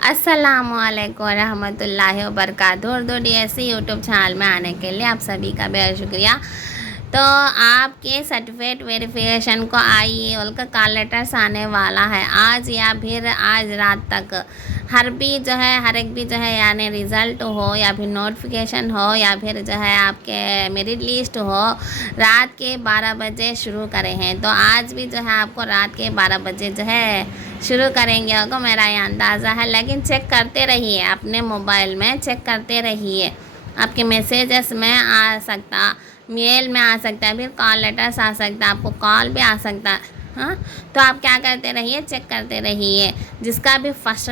अस्सलामुअलैकुम रहमतुल्लाहि व बरकातुहू। उर्दू डीएससी यूट्यूब चैनल में आने के लिए आप सभी का बेहद शुक्रिया। तो आपके सर्टिफिकेट वेरिफिकेशन को आइए उनका कॉल लेटर्स आने वाला है आज या फिर आज रात तक। हर एक भी जो है यानी रिज़ल्ट हो या फिर नोटिफिकेशन हो या फिर जो है आपके मेरिट लिस्ट हो, रात के 12 बजे शुरू करे हैं। तो आज भी जो है आपको रात के 12 बजे जो है शुरू करेंगे होगा, मेरा ये अंदाज़ा है। लेकिन चेक करते रहिए, अपने मोबाइल में चेक करते रहिए। आपके मैसेजेस में आ सकता, मेल में आ सकता है, फिर कॉल लेटर्स आ सकता है, आपको कॉल भी आ सकता है। हाँ, तो आप क्या करते रहिए, चेक करते रहिए। जिसका भी फर्स्ट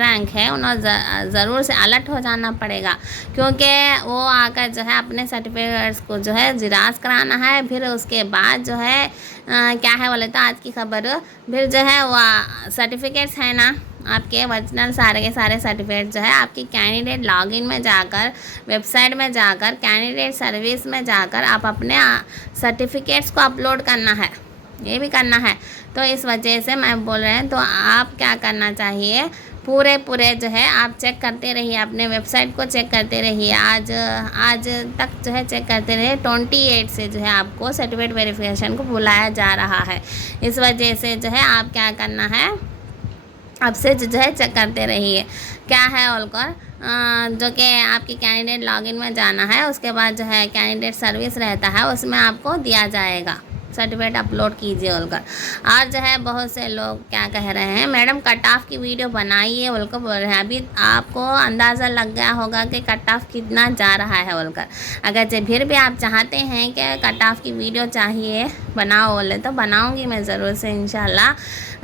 रैंक है उन्हें ज़रूर से अलर्ट हो जाना पड़ेगा, क्योंकि वो आकर जो है अपने सर्टिफिकेट्स को जो है जिरास कराना है। फिर उसके बाद जो है क्या है बोले तो आज की खबर, फिर जो है वो सर्टिफिकेट्स है ना आपके ओरिजिनल सारे के सारे सर्टिफिकेट जो है आपकी कैंडिडेट लॉगिन में जाकर, वेबसाइट में जाकर, कैंडिडेट सर्विस में जाकर आप अपने सर्टिफिकेट्स को अपलोड करना है, ये भी करना है। तो इस वजह से मैं बोल रहे हैं, तो आप क्या करना चाहिए, पूरे जो है आप चेक करते रहिए, अपने वेबसाइट को चेक करते रहिए। आज तक जो है चेक करते रहिए। 28 से जो है आपको सर्टिफिकेट वेरिफिकेशन को बुलाया जा रहा है। इस वजह से जो है आप क्या करना है, अब से जो है चेक करते रहिए। क्या है बोलकर जो कि आपकी कैंडिडेट लॉगिन में जाना है, उसके बाद जो है कैंडिडेट सर्विस रहता है, उसमें आपको दिया जाएगा सर्टिफिकेट अपलोड कीजिए बोलकर। और जो है बहुत से लोग क्या कह रहे हैं, मैडम कट ऑफ की वीडियो बनाइए बोलकर बोल रहे हैं। अभी आपको अंदाज़ा लग गया होगा कि कट ऑफ कितना जा रहा है बोलकर। अगर जो फिर भी आप चाहते हैं कि कट ऑफ की वीडियो चाहिए बनाओ बोले, तो बनाऊंगी मैं ज़रूर से इंशाल्लाह।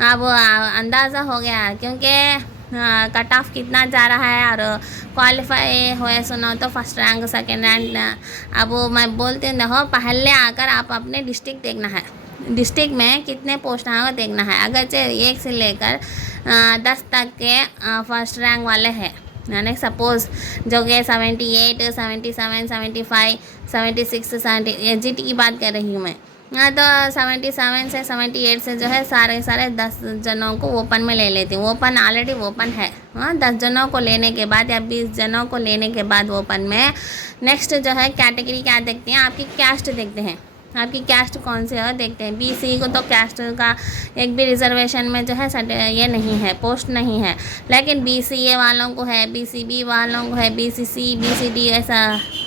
अब अंदाज़ा हो गया, क्योंकि कट ऑफ कितना जा रहा है और क्वालिफाई हुए सुनो तो फर्स्ट रैंक, सेकेंड रैंक। अब वो मैं बोलती हूँ, देखो पहले आकर आप अपने डिस्ट्रिक्ट देखना है, डिस्ट्रिक्ट में कितने पोस्ट हैं वो देखना है। अगर जो 1 से लेकर 10 तक के फर्स्ट रैंक वाले हैं, यानी सपोज़ जो कि 78, 77, 75, 76, 70 एसजीटी की बात कर रही हूँ मैं। हाँ, तो 77 से 78 से जो है सारे 10 जनों को ओपन में ले लेती हूँ। ओपन ऑलरेडी ओपन है। हाँ, 10 जनों को लेने के बाद या 20 जनों को लेने के बाद ओपन में नेक्स्ट जो है कैटेगरी क्या देखते हैं, आपकी कैस्ट देखते हैं, आपकी कैस्ट कौन से है देखते हैं। बीसी को तो कैस्ट का एक भी रिजर्वेशन में जो है ये नहीं है, पोस्ट नहीं है। लेकिन बीसीए वालों को है, बीसीबी वालों को है, बीसीसी, बीसीडी ऐसा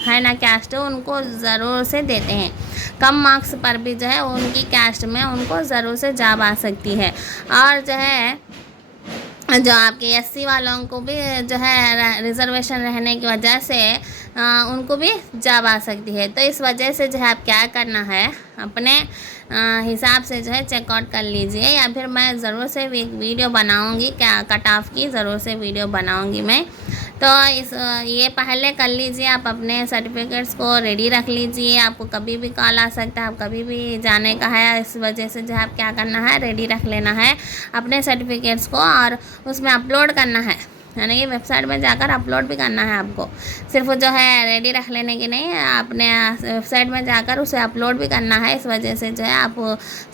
है ना कैस्ट, उनको ज़रूर से देते हैं। कम मार्क्स पर भी जो है उनकी कैस्ट में उनको ज़रूर से जॉब आ सकती है। और जो है जो आपके एससी वालों को भी जो है रिजर्वेशन रहने की वजह से उनको भी जॉब आ सकती है। तो इस वजह से जो है आप क्या करना है, अपने हिसाब से जो है चेकआउट कर लीजिए, या फिर मैं ज़रूर से वीडियो बनाऊंगी, क्या कट ऑफ की ज़रूर से वीडियो बनाऊंगी मैं। तो ये पहले कर लीजिए, आप अपने सर्टिफिकेट्स को रेडी रख लीजिए। आपको कभी भी कॉल आ सकता है, आप कभी भी जाने का है। इस वजह से जो है आप क्या करना है, रेडी रख लेना है अपने सर्टिफिकेट्स को, और उसमें अपलोड करना है, यानी कि वेबसाइट में जाकर अपलोड भी करना है आपको। सिर्फ जो है रेडी रख लेने की नहीं, अपने वेबसाइट में जाकर उसे अपलोड भी करना है। इस वजह से जो है आप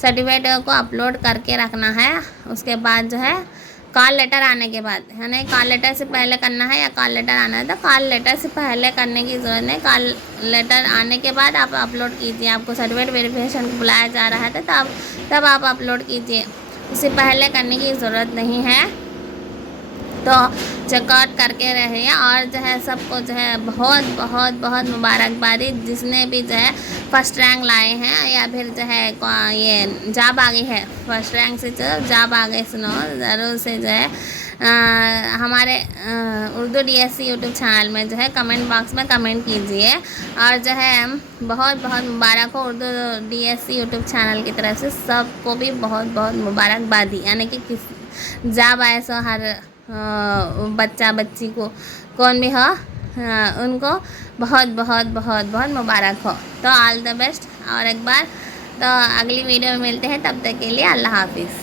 सर्टिफिकेट को अपलोड करके रखना है। उसके बाद जो है कॉल लेटर आने के बाद, यानी कॉल लेटर से पहले करना है या कॉल लेटर आना है, तो कॉल लेटर से पहले करने की ज़रूरत नहीं। कॉल लेटर आने के बाद आप अपलोड कीजिए। आपको सर्टिफिकेट वेरिफिकेशन को बुलाया जा रहा है, तो तब आप अपलोड कीजिए, उससे पहले करने की ज़रूरत नहीं है। तो चेकआउट करके रहिए। और जो है सबको जो है बहुत बहुत बहुत मुबारकबादी, जिसने भी जो है फर्स्ट रैंक लाए हैं या फिर जो है ये जॉब आ गई है, फर्स्ट रैंक से जो जॉब आ गई, सुनो ज़रूर से जो है हमारे उर्दू डीएससी यूट्यूब चैनल में जो है कमेंट बॉक्स में कमेंट कीजिए। और जो है बहुत बहुत मुबारक हो उर्दू डीएससी यूट्यूब चैनल की तरफ से, सबको भी बहुत बहुत मुबारकबादी, यानी कि किस जॉब आए सो हर बच्चा बच्ची को कौन भी हो, उनको बहुत बहुत बहुत बहुत मुबारक हो। तो ऑल द बेस्ट। और एक बार तो अगली वीडियो में मिलते हैं, तब तक के लिए अल्लाह हाफिज़।